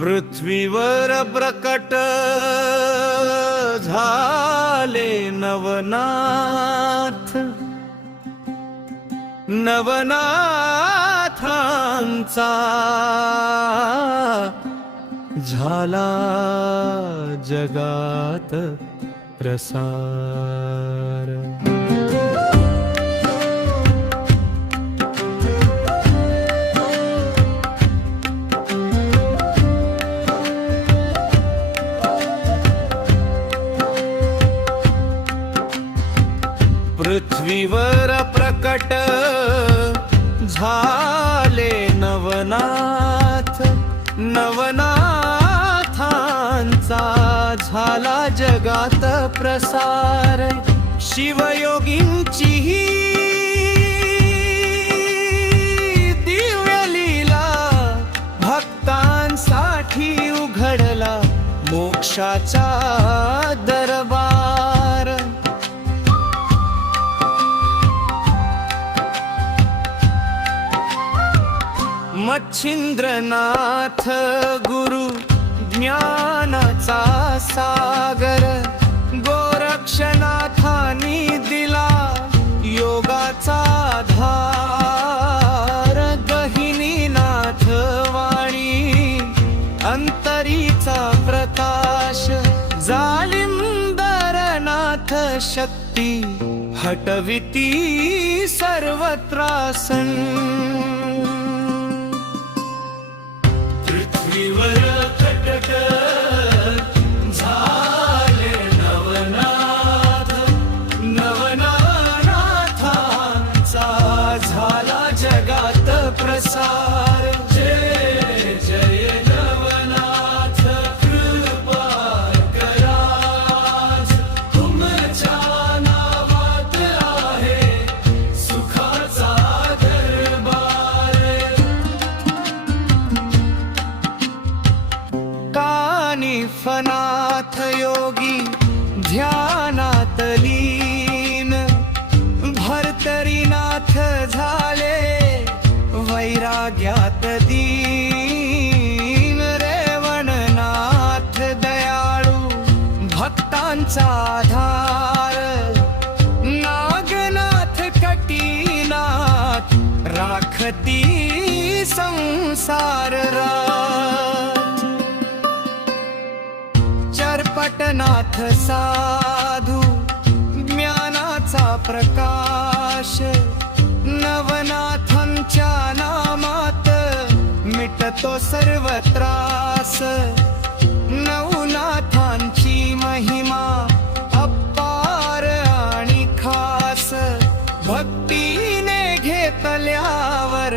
पृथ्वीवर प्रकट झाले नवनाथ, नवनाथांचा झाला जगात प्रसार। पृथ्वीवर प्रकट झाले नवनाथ, नवनाथांचा झाला जगात प्रसार। शिवयोगींची ही दिव्य लीला भक्तांसाठी उघडला मोक्षाचा दरबार। मच्छिंद्रनाथ गुरु ज्ञानाचा सागर, गोरक्षनाथांनी दिला योगाचा आधार। गहिनीनाथ वाणी अंतरीचा प्रकाश, जालिंदरनाथ शक्ती हटविती सर्वत्रासन। पृथ्वीवर प्रकट झाले नवनाथ, नवनाथांचा झाला जगात प्रसार। जय जय नवनाथ कृपा करा, तुमच्या नावात आहे सुखाचा दरबार। कानिफनाथ योगी ध्यानात लीन, भर्तरीनाथ झाले वैराग्यात दीन। रेवणनाथ दयाळू भक्तांचा आधार, नागनाथ कटीनाथ राखती संसार राज। चरपटनाथ साधू ज्ञानाचा प्रकाश, नवनाथांच्या नामात मिटतो सर्व त्रास। नवनाथांची महिमा अपार आणि खास, भक्तीने घेतल्यावर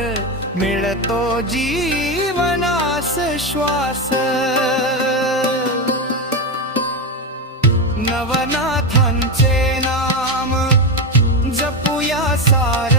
मिळतो जीवनास श्वास। नवनाथांचे नाम जपूया सारे